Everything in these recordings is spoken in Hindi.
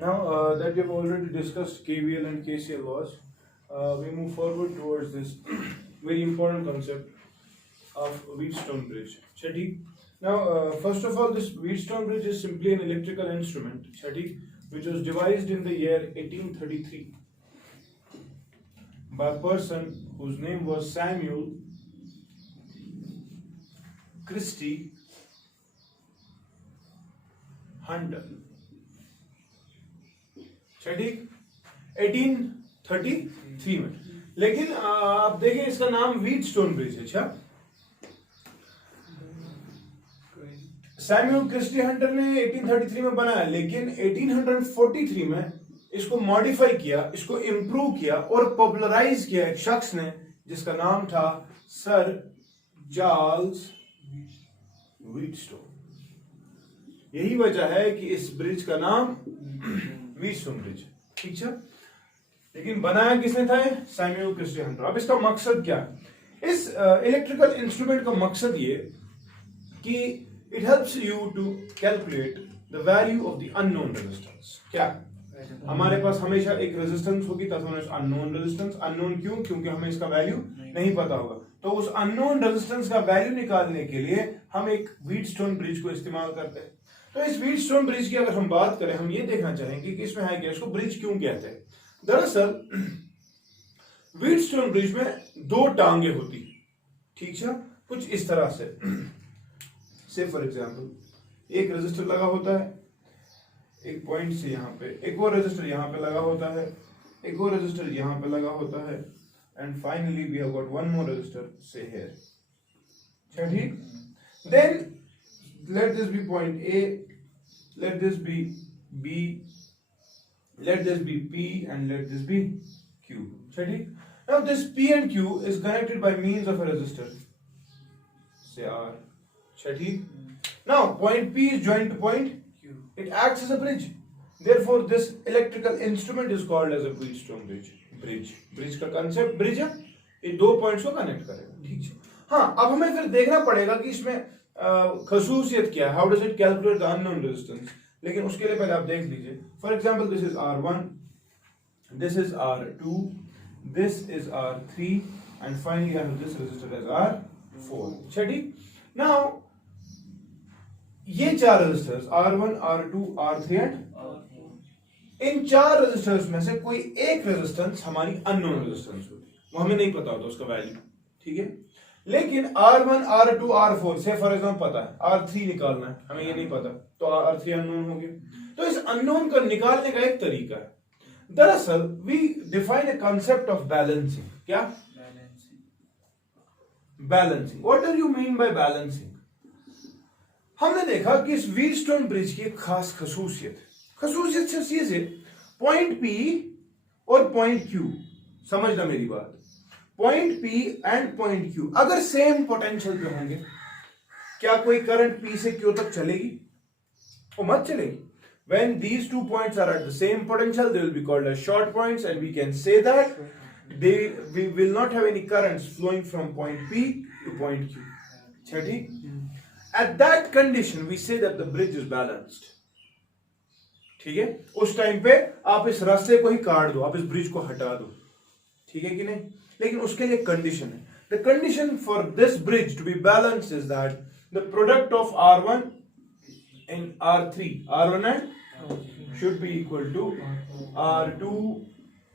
Now that we have already discussed KVL and KCL laws, we move forward towards this very important concept of Wheatstone bridge. Chati. Now, first of all, this Wheatstone bridge is simply an electrical instrument, Chati, which was devised in the year 1833 by a person whose name was Samuel Christie Hunter. ठीक 1833 में, लेकिन आप देखें इसका नाम व्हीटस्टोन ब्रिज है। अच्छा, सैमुअल क्रिस्टी हंटर ने 1833 में बनाया, लेकिन 1843 में इसको मॉडिफाई किया, इसको इंप्रूव किया और पॉपुलराइज किया एक शख्स ने जिसका नाम था सर चार्ल्स व्हीटस्टोन। यही वजह है कि इस ब्रिज का नाम व्हीटस्टोन ब्रिज, ठीक है। लेकिन बनाया किसने था? Samuel Christie Hunter. अब इसका मकसद क्या है? इस इलेक्ट्रिकल इंस्ट्रूमेंट का मकसद ये कि it helps you to calculate the value of the unknown resistance. क्या हमारे पास हमेशा एक रेजिस्टेंस होगी, अननोन रेजिस्टेंस। अननोन क्यों? क्योंकि हमें इसका वैल्यू नहीं पता होगा। तो उस अननोन रेजिस्टेंस का वैल्यू निकालने के लिए हम एक व्हीटस्टोन ब्रिज को इस्तेमाल करते हैं। तो इस व्हीटस्टोन ब्रिज की अगर हम बात करें, हम ये देखना चाहेंगे कि इसमें है क्या, इसको ब्रिज क्यों कहते हैं। दरअसल व्हीटस्टोन ब्रिज में दो टांगे होती, ठीक है, कुछ इस तरह से। से फॉर एग्जांपल एक रेजिस्टर लगा होता है एक पॉइंट से यहाँ पे, एक और रेजिस्टर यहाँ पे लगा होता है, एक और रेजिस्टर यहाँ पे लगा होता है, and finally we have got one more resistor say here. ठीक, then let this be point A, let this be B, let this be P, and let this be Q. Ready? Now this P and Q is connected by means of a resistor, say R. Ready? Now point P is joined to point Q. It acts as a bridge. Therefore, this electrical instrument is called as a Wheatstone bridge. Bridge का concept bridge है, ये दो पॉइंट्स को कनेक्ट करेगा, ठीक है। हाँ, अब हमें फिर देखना पड़ेगा कि इसमें खसूसियत क्या है, how does it calculate the unknown resistance. लेकिन उसके लिए पहले आप देख लीजिए। For example, this is R1, this is R2, this is R3, and finally I have this resistor as R4। ठीक, नाउ ये चार resistors R1, R2, R3 and in चार रेजिस्टर्स में से कोई एक रेजिस्टेंस हमारी अननोन रेजिस्टेंस होती है, वो हमें नहीं पता होता उसका वैल्यू, ठीक है। लेकिन R1, R2, R4 से फॉर एग्जाम्पल पता है, R3 निकालना है, हमें ये नहीं पता, तो R3 अननोन हो गया। तो इस अननोन को निकालने का एक तरीका है। दरअसल we define a concept of balancing. क्या? Balancing. What do you mean by balancing? हमने देखा कि इस व्हीटस्टोन ब्रिज की एक खास खसूसियत सिर्फ ये से, पॉइंट P और पॉइंट Q, समझना मेरी बात, point P and point Q अगर सेम पोटेंशियल पे होंगे, क्या कोई करंट P से Q तक चलेगी? वो मत चलेगी। When these two points are at the same potential, they will be called as short points, and we can say that we will not have any currents flowing from point P to point Q. ठीक? At that condition, we say that the bridge is balanced. ठीक है? उस टाइम पे आप इस रास्ते को ही काट दो, आप इस ब्रिज को हटा दो, ठीक है कि नहीं? लेकिन उसके लिए कंडीशन है। The condition for this bridge to be balanced is that the product of R1 and R3, R1 and should be equal to R2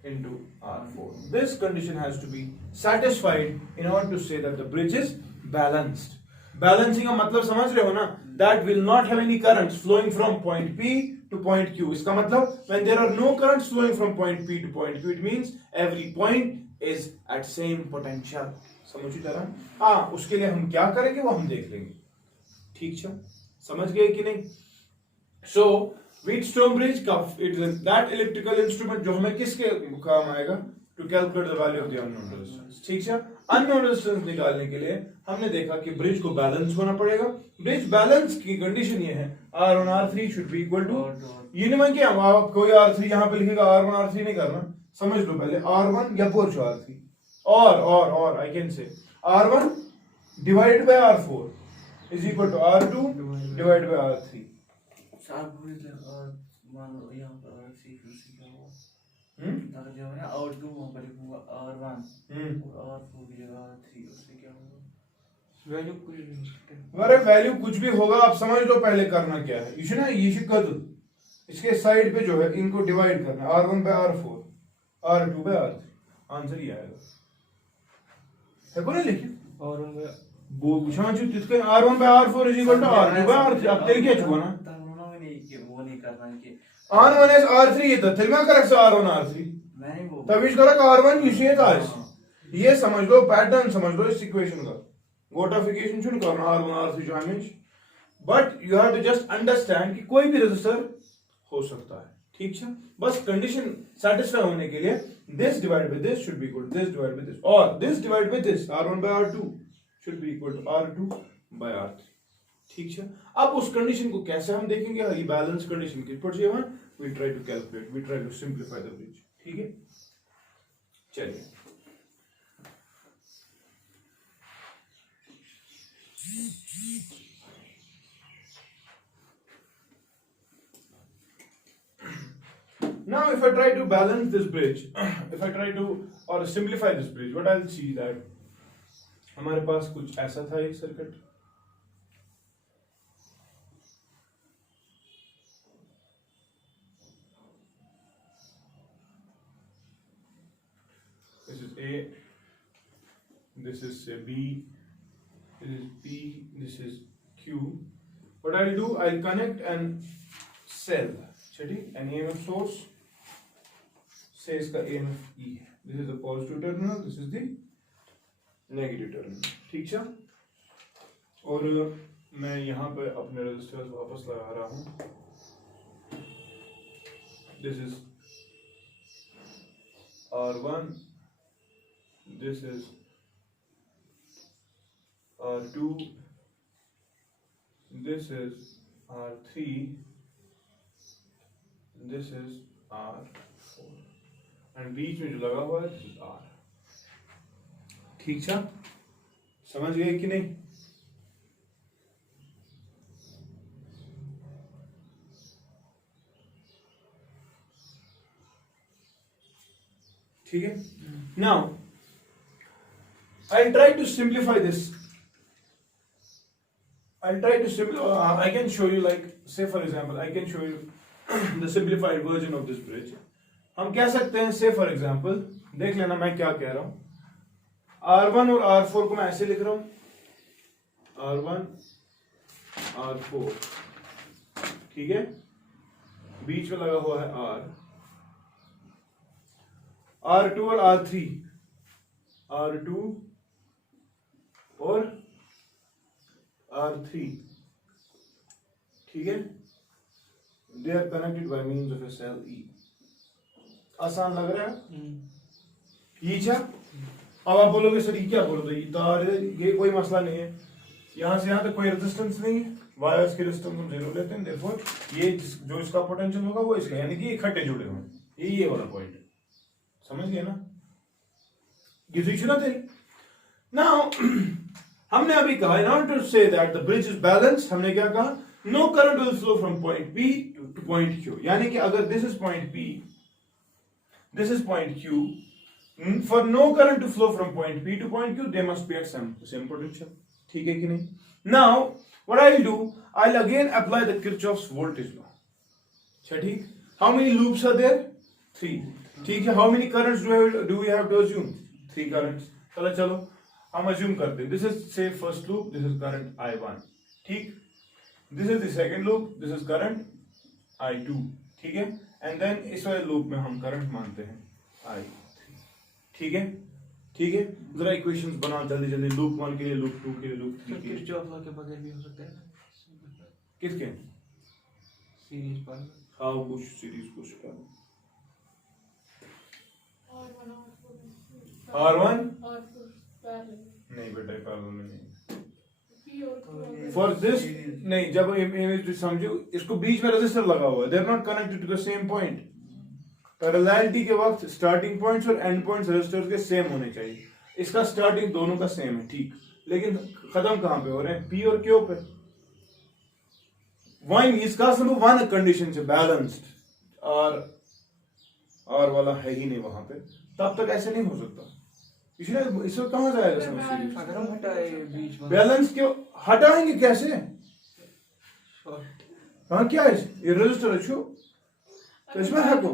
into R4. This condition has to be satisfied in order to say that the bridge is balanced. Balancing का मतलब समझ रहे हो ना? That will not have any currents flowing from point P to point Q. इसका मतलब when there are no currents flowing from point P to point Q, it means every point is at same potential. समझी तरह? हाँ, उसके लिए हम क्या करेंगे वो हम देख लेंगे, ठीक है? समझ गए कि नहीं? So Wheatstone bridge का it is that electrical instrument जो हमें किसके काम आएगा? To calculate the value of the unknown resistance. ठीक है? अननोन रेजिस्टेंस निकालने के लिए हमने देखा कि ब्रिज को बैलेंस होना पड़ेगा। ब्रिज बैलेंस की कंडीशन ये है, R1 R3 should be equal to, ये नहीं मैं क्या आप कोई R3 यहाँ पे लिखेगा, R1 R3 नहीं करना, समझ लो पहले R1 या पोर्च R3 और आई can say R1 divided by R4 is equal to R2 divided by R3। मान लो यहाँ पर R3 फिर से क्या हुआ, अगर जो है ना R2 वहाँ पर लिखूंगा R1 और R4 की जगह R3, उससे क्या होगा? वैल्यू कुछ भी हो सकता है। अरे वैल्यू कुछ भी होगा, आप समझ लो पहले करना क्या है। इसे ना ये कद इसके साइड पे जो है इनको डिवाइड करना है, R1 by R4, R2 by R3, answer ये आएगा है को ना लिखिए। और उनमें वो पूछा जो जिसके R1 by R4 is equal to R2 by R3, अब तेल क्या छुआ ना वो नहीं करना है कि R1 is R3 ये तो तेल में करेक्ट से R1 R3 नहीं वो तभी इसका R1 इसे था। ये समझ लो, पैटर्न समझ लो इस इक्वेशन का। गोटाफिकेशन शुरू करना R1 R3 जो हमेशा, but you have to just understand कि कोई भी रजिस्टर हो सकता है, ठीक है। बस कंडीशन सेटिस्फाई होने के लिए this divide by this should be equal to this divide by this, और this divide by this R1 by R2 should be equal to R2 by R3, ठीक है। अब उस कंडीशन को कैसे हम देखेंगे, ये बैलेंस कंडीशन की put one we try to calculate, we try to simplify the bridge, ठीक है। चलिए now if I try to balance this bridge, if I try to or simplify this bridge, what I'll see that हमारे पास कुछ ऐसा था एक circuit, this is A, this is B, this is P, this is Q. What I'll do, I'll connect and cell, an EMF source, say इसका EMF E है, this is the positive terminal, this is the negative terminal, ठीक है। और मैं यहाँ पे अपने रेजिस्टर्स वापस लगा रहा हूँ, this is R1, this is R2, this is R3, this is R4, and बीच में जो लगा हुआ है this is R, ठीक है। समझ गए कि नहीं? ठीक है। Now I'll try to simplify this. I'll try to simplify. I can show you, like, say for example, I can show you the simplified version of this bridge. हम कह सकते हैं, say for example, देख लेना मैं क्या कह रहा हूं। R1 और R4 को मैं ऐसे लिख रहा हूं, R1 R4, ठीक है। बीच में लगा हुआ है R, R2 और R3, R2 और R3, ठीक है। They are connected by means of a cell E. आसान लग रहा है? ये क्या? अब आप बोलोगे सर ये क्या बोलो, तो ये तार है, ये कोई मसला नहीं है, यहाँ से यहाँ तक कोई रेजिस्टेंस नहीं है, वायर्स की रेजिस्टेंस हम जीरो लेते हैं, देयरफॉर ये जो इसका पोटेंशियल होगा वो इसका, यानी कि इकट्ठे जुड़े हुए, ये वाला पॉइंट है, समझ गए ना? नाउ हमने अभी कहा, in order to say that the bridge is balanced, हमने क्या कहा, no current will flow from point P to point Q, यानी कि अगर this is point P, this is point Q, for no current to flow from point P to point Q, they must be at same potential, ठीक है कि नहीं? Now what I'll do, I'll again apply the Kirchhoff's voltage law, ठीक? How many loops are there? 3, ठीक है। How many currents do we have to assume? 3 currents. चलो हम assume करते हैं, this is say first loop, this is current I1, ठीक। This is the second loop, this is current I2, ठीक है। and then इस वाले लूप में हम करंट मानते हैं I3, ठीक है, ठीक है। जरा इक्वेशंस बनाओ जल्दी जल्दी, लूप 1 के लिए, लूप 2 के लिए, लूप 3 के लिए। किरचॉफ लॉ के बगैर भी हो सकता है ना? किसके? सीरीज पर। हाँ कुछ सीरीज कुछ का R1 नहीं बेटा पैरेलल में नहीं, फॉर दिस नहीं। जब इमेज समझो, इसको बीच में रेजिस्टर लगा हुआ है, they are not connected to the same point. Parallelity के वक्त स्टार्टिंग पॉइंट्स और एंड पॉइंट्स रेजिस्टर्स के सेम होने चाहिए। इसका स्टार्टिंग दोनों का सेम है, ठीक, लेकिन खत्म कहां पे हो रहे हैं? P और Q पे। वन इसका सिर्फ वन कंडीशन से बैलेंस्ड, आर वाला है ही नहीं वहां पे, तब तक ऐसे नहीं हो सकता। इसलिए इसमें कहाँ जाएगा समझ? अगर हम हटाए बीच में बैलेंस क्यों हटाएंगे कैसे? शॉर्ट हाँ क्या है ये रजिस्टर है छो, तो इसमें है को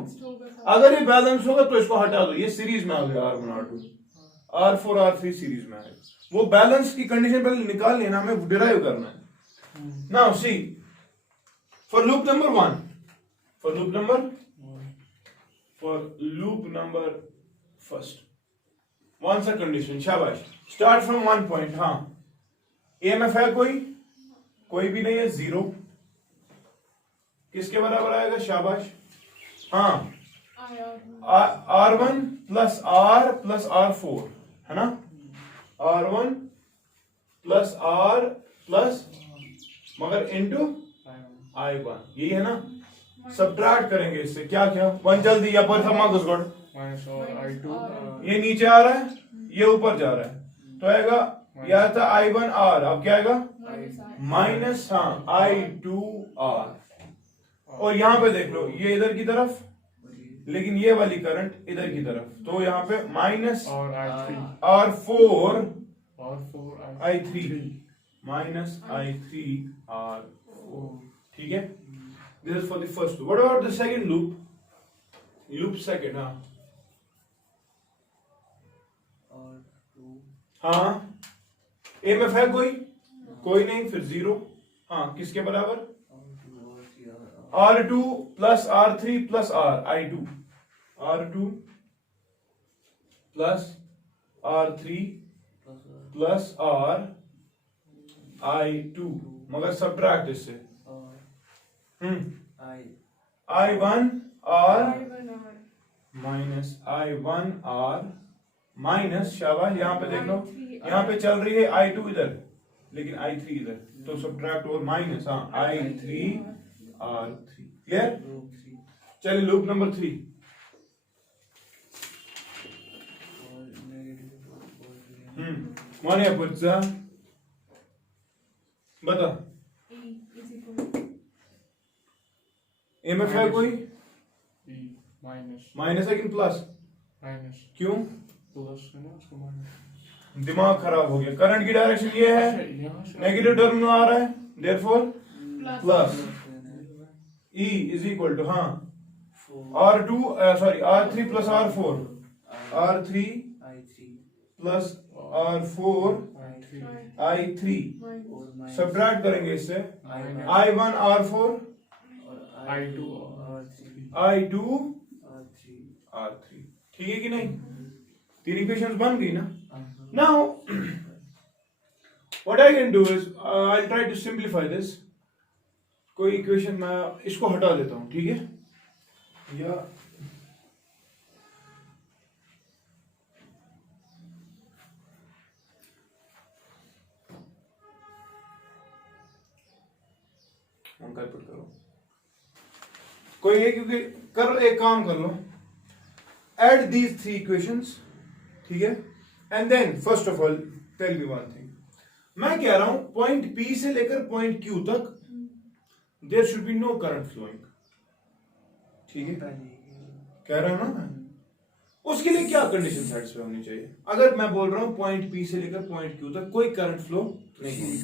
अगर ये बैलेंस होगा तो इसको हटा दो, ये सीरीज में आ गया R1 R2 R4 R3 series में है। वो बैलेंस की कंडीशन पहले निकाल लेना, हमें डिराइव करना है। Now see for loop number 1, for loop number first one सा कंडीशन, शाबाश, स्टार्ट फ्रॉम 1 पॉइंट। हाँ EMF है कोई भी नहीं है, 0, किसके बराबर आएगा? शाबाश, हाँ R1 plus R plus R4 है ना, R1 प्लस R प्लस मगर इंटू I1, यही है ना। सब्ट्रैक्ट करेंगे इससे क्या क्या, वन जल्दी या पर घुसगड़, माइनस और I2 ये नीचे आ रहा है ये ऊपर जा रहा है, तो आएगा यह था I1 R, अब क्या आएगा माइनस, हाँ I2R। और यहां पे देख लो ये इधर की तरफ, लेकिन ये वाली करंट इधर की तरफ, तो यहाँ पे माइनस और R4 I3 माइनस I3R4, ठीक है। This is for the first loop. What about the second loop second? हाँ EMF है कोई नहीं, फिर 0, हाँ किसके बराबर? R2 plus R3 plus I2, R2 plus R3 plus I2, मगर सब्ट्रैक्ट इससे, I1 R minus I1 R minus, शाबाश, यहाँ पे देख लो, यहाँ पे चल रही है I2 इधर लेकिन I3 इधर, तो सब्ट्रैक्ट और माइनस, हाँ I3 R3, क्लियर? चलिए लूप नंबर 3, मानिया पुत्जा बता, EMF है कोई? माइनस है कि प्लस? क्यों? प्लस है ना, उसको माइनस। दिमाग खराब हो गया, करंट की डायरेक्शन ये है, नेगेटिव टर्मिनल आ रहा है, therefore plus, E is equal to, हाँ R2 sorry R3 plus R4, R3 plus R4 I3, subtract करेंगे इससे I1 R4 I2 R3, ठीक है कि नहीं? 3 इक्वेशंस बन गई ना। Now what I can do is I will try to simplify this. कोई इक्वेशन मैं इसको हटा देता हूं, ठीक है, या पुट करो कोई है, क्योंकि एक काम कर लो, एड दीज 3 इक्वेशंस, ठीक है, and then first of all tell me one thing, मैं कह रहा हूं पॉइंट P से लेकर पॉइंट Q तक there should be no current flowing, ठीक है, कह रहा हूं ना। उसके लिए क्या कंडीशन सेटिस्फाई होनी चाहिए? अगर मैं बोल रहा हूं पॉइंट P से लेकर पॉइंट Q तक कोई करंट फ्लो नहीं,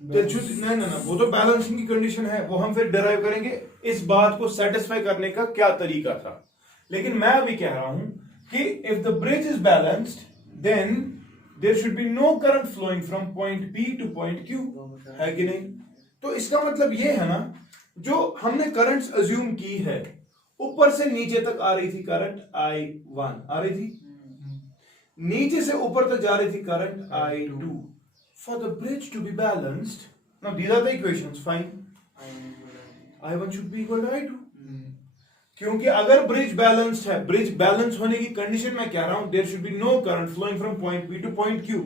ना वो तो बैलेंसिंग की कंडीशन है, वो हम फिर डिराइव करेंगे। इस बात को सेटिस्फाई करने का क्या तरीका था, लेकिन मैं अभी कह रहा हूं कि if the bridge is balanced then there should be no current flowing from point P to point Q, है कि नहीं? तो इसका मतलब ये है ना, जो हमने करंट्स अज्यूम की है, ऊपर से नीचे तक आ रही थी करंट I1 आ रही थी, नीचे से ऊपर तक जा रही थी current I2। For the bridge to be balanced, now these are the equations, fine. I1 should be equal to I2. क्योंकि अगर ब्रिज बैलेंस्ड है, ब्रिज बैलेंस होने की कंडीशन में कह रहा हूं there should be no current flowing from point P to point Q।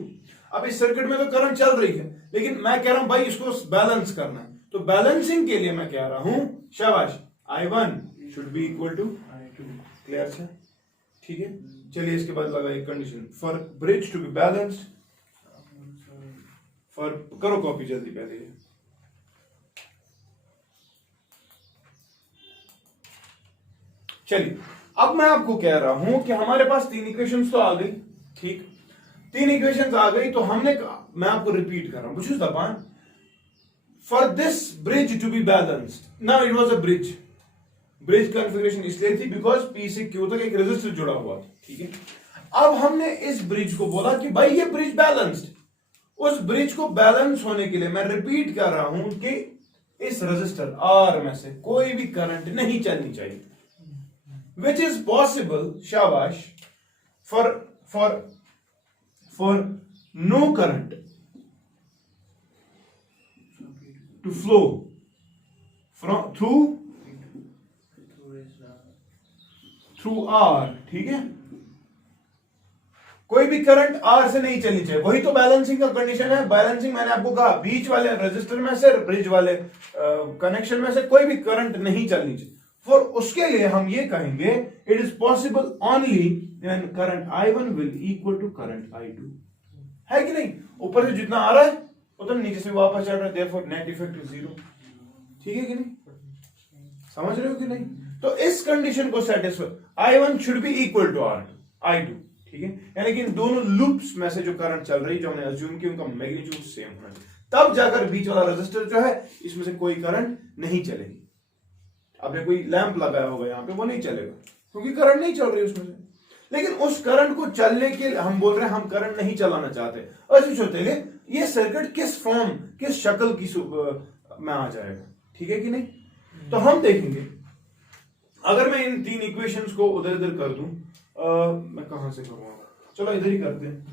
अब इस सर्किट में तो करंट चल रही है, लेकिन मैं कह रहा हूं भाई इसको बैलेंस करना है, तो बैलेंसिंग के लिए मैं कह रहा हूं शाबाश I1 should be equal to I2, clear है? ठीक है, चलिए इसके बाद लगाइए condition for bridge to be balanced, for करो कॉपी जल्दी पहले, चलिए अब मैं आपको कह रहा हूं कि हमारे पास 3 इक्वेशंस तो आ गई, ठीक, 3 इक्वेशंस आ गई, तो हमने, मैं आपको रिपीट कर रहा हूं, बुझुस दपान for this bridge to be balanced, now it was a bridge configuration इसलिए थी बिकॉज पी से क्यू तक एक रेजिस्टर जुड़ा हुआ था, ठीक है। अब हमने इस ब्रिज को बोला कि भाई ये ब्रिज बैलेंस्ड, उस ब्रिज को बैलेंस होने के लिए मैं रिपीट कर रहा हूं कि इस रेजिस्टर आर में से कोई भी करंट नहीं चलनी चाहिए, विच इज पॉसिबल, शाबाश, for no current to flow from through R, ठीक है, कोई भी करंट आर से नहीं चलनी चाहिए, वही तो बैलेंसिंग का कंडीशन है। बैलेंसिंग मैंने आपको कहा बीच वाले रेजिस्टर में से, ब्रिज वाले कनेक्शन में से कोई भी करंट नहीं चलनी चाहिए। फॉर उसके लिए हम ये कहेंगे it is possible only when current I1 will equal to current I2, है कि नहीं, ऊपर से जितना आ रहा है उतना नीचे से वापस चल रहा है, देयरफॉर नेट इफेक्ट इज 0, ठीक है कि नहीं, समझ रहे हो कि नहीं। तो इस कंडीशन को satisfy I1 should be equal to I2, ठीक है, यानी कि इन दोनों लूप्स में से जो करंट चल रही, जो हमने अज्यूम की, उनका मैग्नीट्यूड सेम होना चाहिए, तब जाकर बीच वाला रेजिस्टर जो है इसमें से कोई करंट नहीं चलेगी। आपने कोई लैंप लगाया होगा यहाँ पे, वो नहीं चलेगा क्योंकि करंट नहीं चल रही उसमें से। लेकिन उस करंट को चलने के लिए हम बोल रहे हैं हम करंट नहीं चलाना चाहते, और सोचते हैं ये सर्किट किस फॉर्म, किस शक्ल की में आ जाएगा, ठीक है कि नहीं। तो हम देखेंगे अगर मैं इन 3 इक्वेशंस को उधर इधर कर दूं, मैं कहां से करूंगा, चलो इधर ही करते हैं।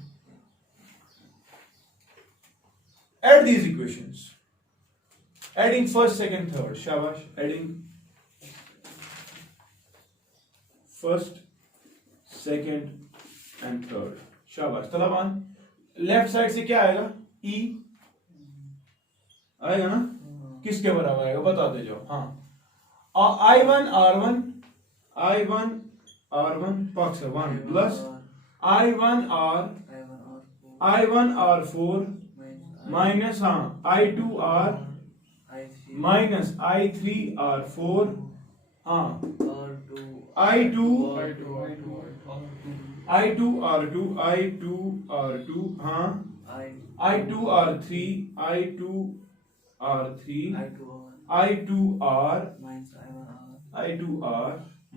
Add these equations, adding first, second, third, शाबाश, adding first, second and third, शाबाश। तलाबान लेफ्ट साइड से क्या आएगा, E आएगा ना, किसके बराबर आएगा बता दे जाओ। हाँ, I1 R1 पक्ष 1 प्लस I1 R4 माइनस, हाँ, I2 R minus I3 R4, हाँ, I2 R2, हाँ, I2 R3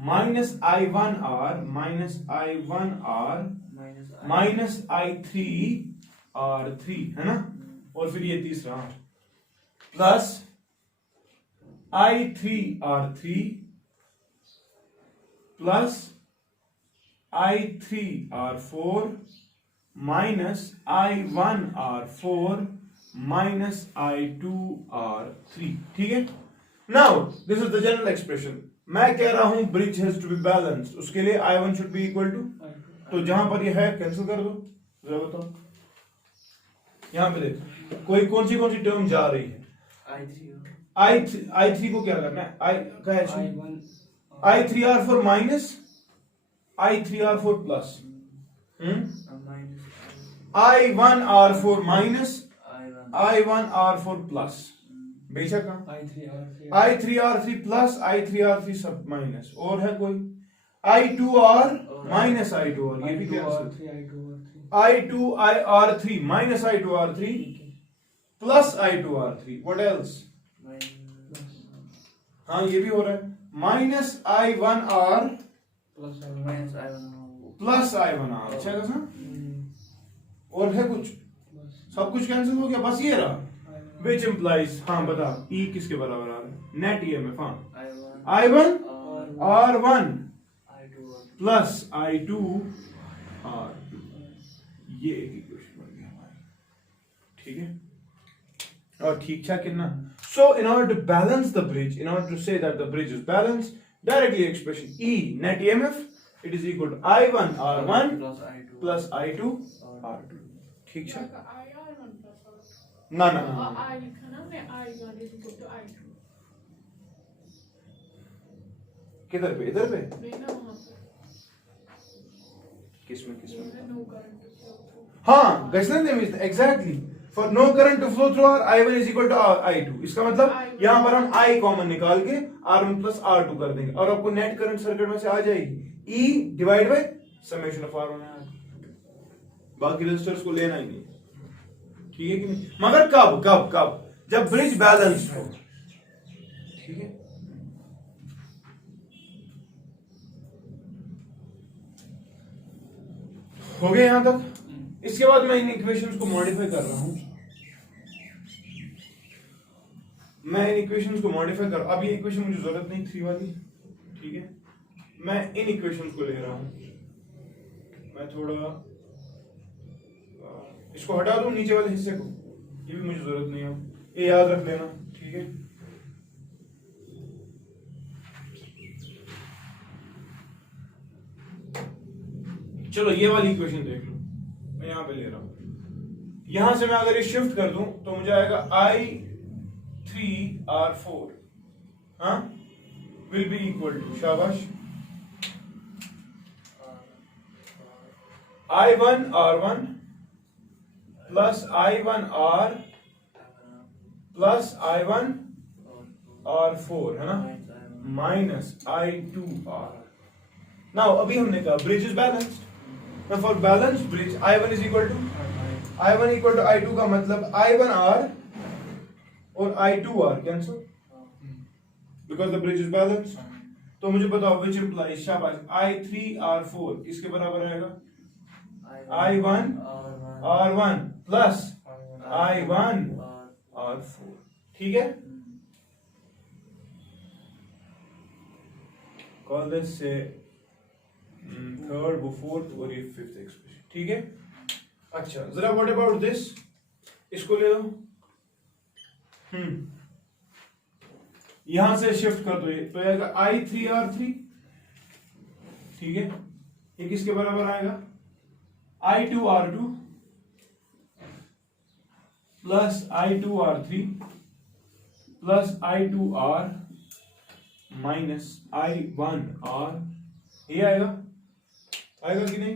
minus I1 R minus I3 R3, है ना, और फिर ये तीसरा plus I3 R3 plus I3 R4 minus I1 R4 minus I2 R3, ठीक है। Now this is the general expression. मैं कह रहा हूं bridge has to be balanced, उसके लिए I1 should be equal to, तो जहां पर ये है कैंसिल कर दो, जरा बताओ यहां पे देखो कोई कौन सी टर्म जा रही है, I3 को क्या करना है, I3 R4 minus I3 R4 plus I1 R4 minus I1 R4 plus, बेशक I3 R3 plus I3 R3 सब माइनस, और है कोई I2 R minus I2 R, ये भी I2 R3 minus I2 R3 plus I2 R3, what else, हाँ ये भी हो रहा है, minus I1 R plus I1 R, अच्छा कैसा, और है कुछ, सब कुछ कैंसिल हो गया, बस ये रहा, विच इम्प्लाइज, हाँ बता E किसके बराबर आ रहा है, नेट EMF, हाँ I1 R1 plus I2 R2, ये एक इक्वेशन बन गया हमारी, ठीक है, और ठीक ठाक कितना। So in order to balance the bridge, in order to say that the bridge is balanced, directly expression E net EMF, it is equal to I1 R1 plus I2 R2, ठीक है। ना I लिखा ना मैं I1 is equal to I2, किधर पे, इधर पे, नहीं ना वहाँ पर, किसमें नो करंट, हाँ गैसलन exactly, for no current to flow through R I1 is equal to I2। इसका मतलब यहां पर हम I कॉमन निकाल के R1 प्लस R2 कर देंगे और आपको नेट करंट सर्किट में से आ जाएगी E divide by summation of R1 है। बाकी रेजिस्टर्स को लेना ही नहीं, ठीक है कि नहीं? मगर कब कब कब जब ब्रिज बैलेंस हो, ठीक है। हो गया यहां तक। इसके बाद मैं इन इक्वेशंस को मॉडिफाई कर रहा हूं, अब ये इक्वेशन मुझे जरूरत नहीं 3 वाली, ठीक है। मैं इन इक्वेशंस को ले रहा हूं, मैं थोड़ा इसको हटा दूं नीचे वाले हिस्से को, ये भी मुझे जरूरत नहीं है, ये याद रख लेना, ठीक है। चलो ये वाली इक्वेशन देख लो, मैं यहां पे ले रहा हूं। यहां से मैं अगर ये शिफ्ट कर दूं तो मुझे आएगा I3R4 हाँ विल बी इक्वल टू, शाबाश, I1R1 plus I1R plus I1R4 है ना, माइनस I2R। नाउ अभी हमने कहा bridge is balanced. Now for balanced bridge I1 is equal to I2 का मतलब I1R और I2R cancel because the bridge is balanced। तो मुझे बताओ which implies, शाबाश, I3R4 किसके बराबर आएगा? I1R1 प्लस I1R4, ठीक है। Call this say थर्ड, वो फोर्थ और ये फिफ्थ एक्सप्रेशन, ठीक है। अच्छा जरा व्हाट अबाउट दिस, इसको ले लो, यहां से शिफ्ट कर दो, ये तो आएगा I3R3, ठीक है। ये किसके बराबर आएगा? I2R2 plus I2R3 plus I2R minus I1R, ये आएगा कि नहीं?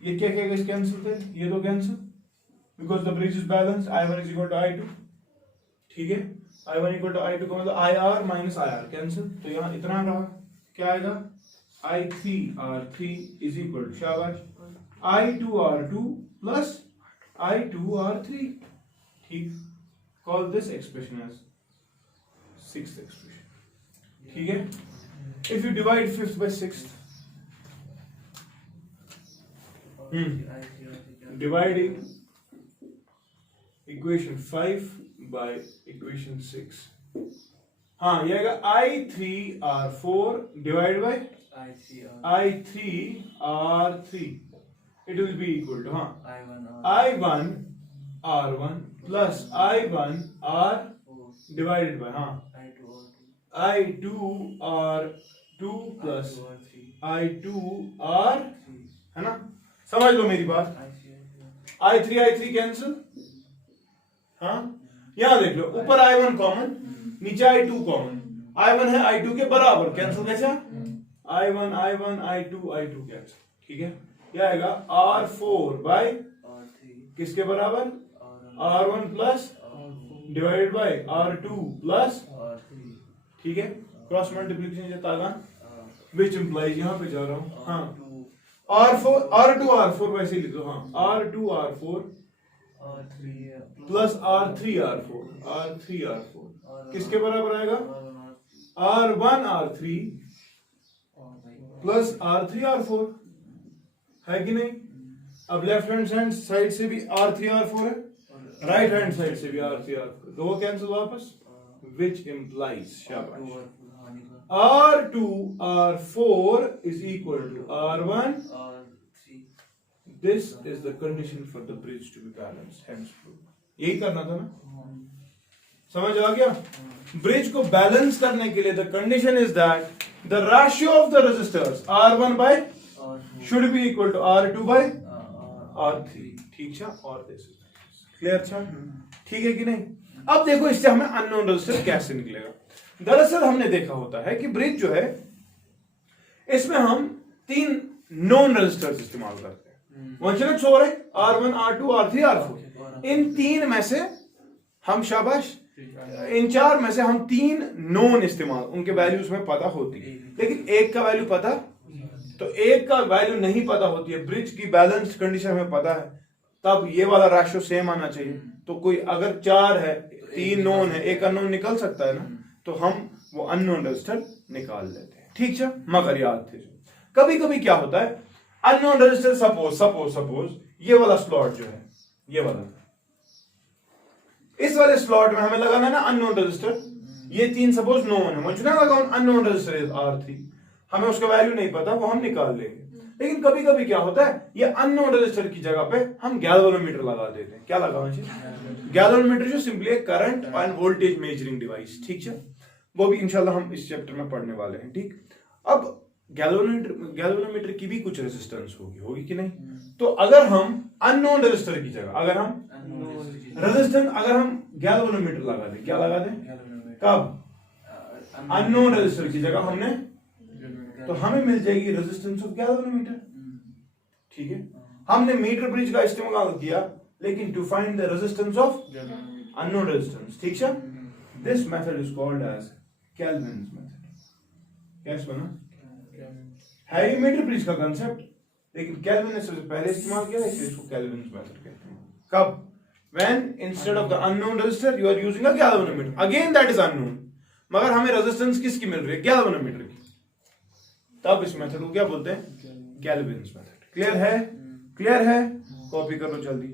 ये क्या क्या कैंसिल थे, ये तो cancel, because the bridge is balance. I1 is equal to I2, ठीक है। I1 इक्वल टू I2 का मतलब IR माइनस IR कैंसिल, तो यहाँ इतना रहा, क्या आएगा? I3R3 इज इक्वल टू, शाबाश, I2R2 प्लस I2R3, ठीक। Call this expression as sixth expression, ठीक है। If you divide fifth by sixth, dividing equation 5 by equation 6, हाँ ये आएगा I3R4 divided by I3R3, it will be equal to हाँ I1R1 plus I1R divided by हाँ I2R2 plus I2R, है ना। समझ लो मेरी बात, I3 कैंसिल, हाँ यहां देख लो, ऊपर I1 कॉमन, नीचे I2 कॉमन, I1 है I2 के बराबर, कैंसिल कैसे? I1 I2 कैंसिल, ठीक है। क्या आएगा? R4 बाय किसके बराबर? R1 plus divided by R2 plus, ठीक है। क्रॉस मल्टीप्लिकेशन से तागान, विच इंप्लाइज, यहाँ पे जा रहा हूँ, हाँ R2R4 वैसे लिख दो, हाँ R2R4 प्लस R3R4 किसके बराबर आएगा? R1R3 प्लस R3R4, है कि नहीं? अब लेफ्ट हैंड साइड से भी R3R4 है, राइट हैंड साइड से भी R3R4, दो कैंसिल वापस, विच इंप्लाइज, शाबाश, R2R4 is equal to R1. This is the condition for the bridge to be balanced. Hence proof. यही करना था ना, समझ आ गया? ब्रिज को बैलेंस करने के लिए the condition is that the ratio of the resistors R1 by should be equal to R2 by R3, ठीक है। और this is clear, अच्छा, ठीक है कि नहीं? अब देखो इससे हमें अननोन रेजिस्टर कैसे निकलेगा। दरअसल हमने देखा होता है कि ब्रिज जो है इसमें हम 3 नॉन रेजिस्टर्स इस्तेमाल करते हैं, वंशनक्स हो रहे R1 R2 R3 R4। इन तीन में से हम शाबाश, इन चार में से हम तीन नोन इस्तेमाल, उनके वैल्यूज में पता होती है, लेकिन एक का वैल्यू पता, तो एक का वैल्यू नहीं पता होती है। ब्रिज की बैलेंस्ड कंडीशन हमें पता है, तब ये वाला रेशियो सेम आना चाहिए। तो कोई अगर चार है, तीन नोन है, एक अननोन निकल सकता है ना, तो हम वो अननोन रजिस्टर निकाल लेते हैं। ठीक है, मगर याद थे कभी कभी क्या होता है, अननोन रजिस्टर सपोज ये वाला स्लॉट जो है, ये वाला, इस वाले स्लॉट में हमें लगाना है ना अननोन रजिस्टर, ये तीन सपोज नोन है, मुझे ना लगाओ अननोन रजिस्टर इज R3, हमें उसका वैल्यू नहीं पता, वो हम निकाल लेंगे। लेकिन कभी कभी क्या होता है, ये अननोन रजिस्टर की जगह पे हम गैल्वेनोमीटर लगा देते हैं। क्या लगाना चाहिए? गैल्वेनोमीटर, जो simply current end voltage measuring device. ठीक है, वो भी इंशाल्लाह हम इस चैप्टर में पढ़ने वाले हैं। ठीक, अब गैल्वेनोमीटर की भी कुछ रेजिस्टेंस होगी कि नहीं? तो अगर हम अननोन रजिस्टर की जगह, अगर हम रेजिस्टेंस, अगर हम गैल्वेनोमीटर लगा दें, क्या लगा दें? कब? अननोन रजिस्टर की जगह हमने, तो हमें मिल जाएगी रेजिस्टेंस ऑफ गैल्वेनोमीटर। ठीक है, हमने मीटर ब्रिज का इस्तेमाल किया, लेकिन to find the resistance of unknown resistance. ठीक है, this method is called as Kelvin's method. कैसे बना? है ये मीटर ब्रिज का कंसेप्ट, लेकिन केल्विन ने सबसे पहले इस्तेमाल किया, इसलिए इसको केल्विन्स मेथड कहते हैं। कब? when instead of the unknown resistor you are using a galvanometer, again that is unknown, मगर हमें रेजिस्टेंस किसकी मिल रही है? गैल्वेनोमीटर की। तब इस मेथड को क्या बोलते हैं? Kelvin's method. क्लियर है? क्लियर है? कॉपी करो जल्दी।